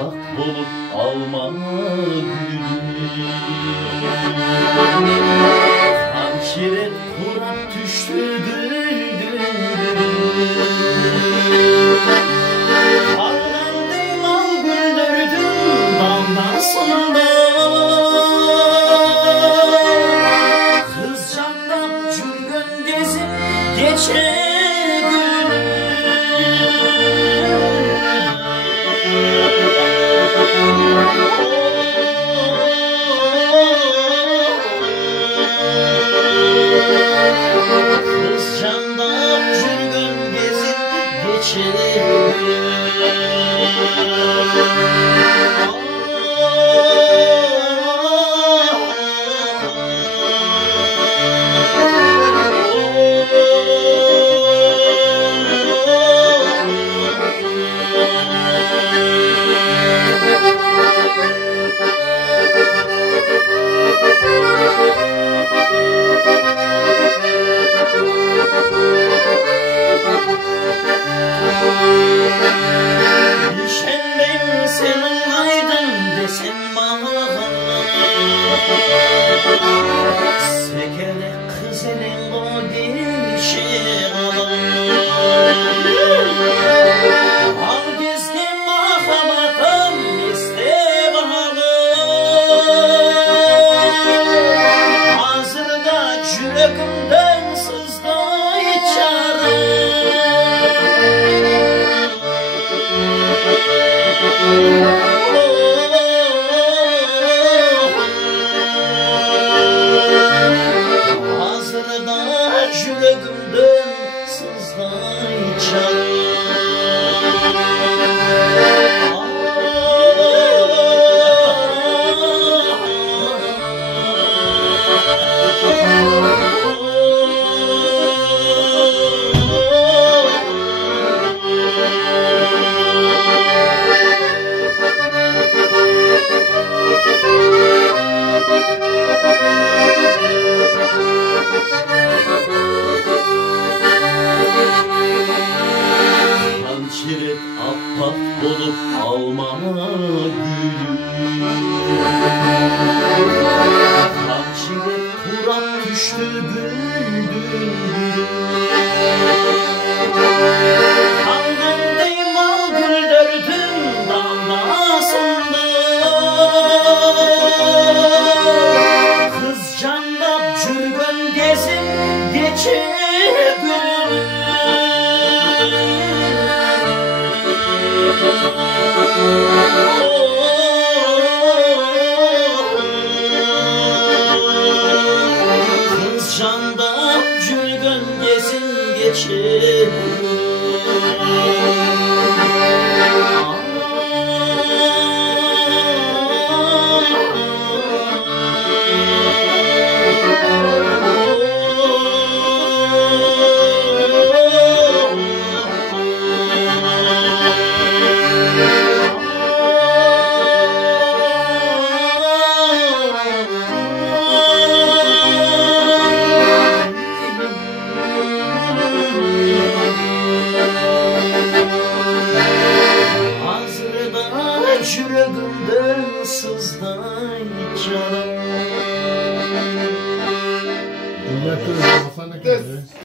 bak bulup alma gülüm. Hançeret kurak düştü güldüm. Ağlandım al güldürdüm damdan sonunda. Kız candan cürgün gezip geçe kız candan cürgün gezip geçe sen olaydın desen bana, sekele kız elin o değişir al gezgin mahamatım iste bağlı. Hazırda yüreğimden sızdı içeri. Hazırda yüreğimden sızlayacak. Hançeret appak bulup alma gülüm. Hançeret kurak düştü güldüm. Alnımdayım al güldürdüm damlasında. Kız canlap cürgün gezip geçe gülüm. Kız canda cürgün gezin geçir. Yüreğimden sızlayacak.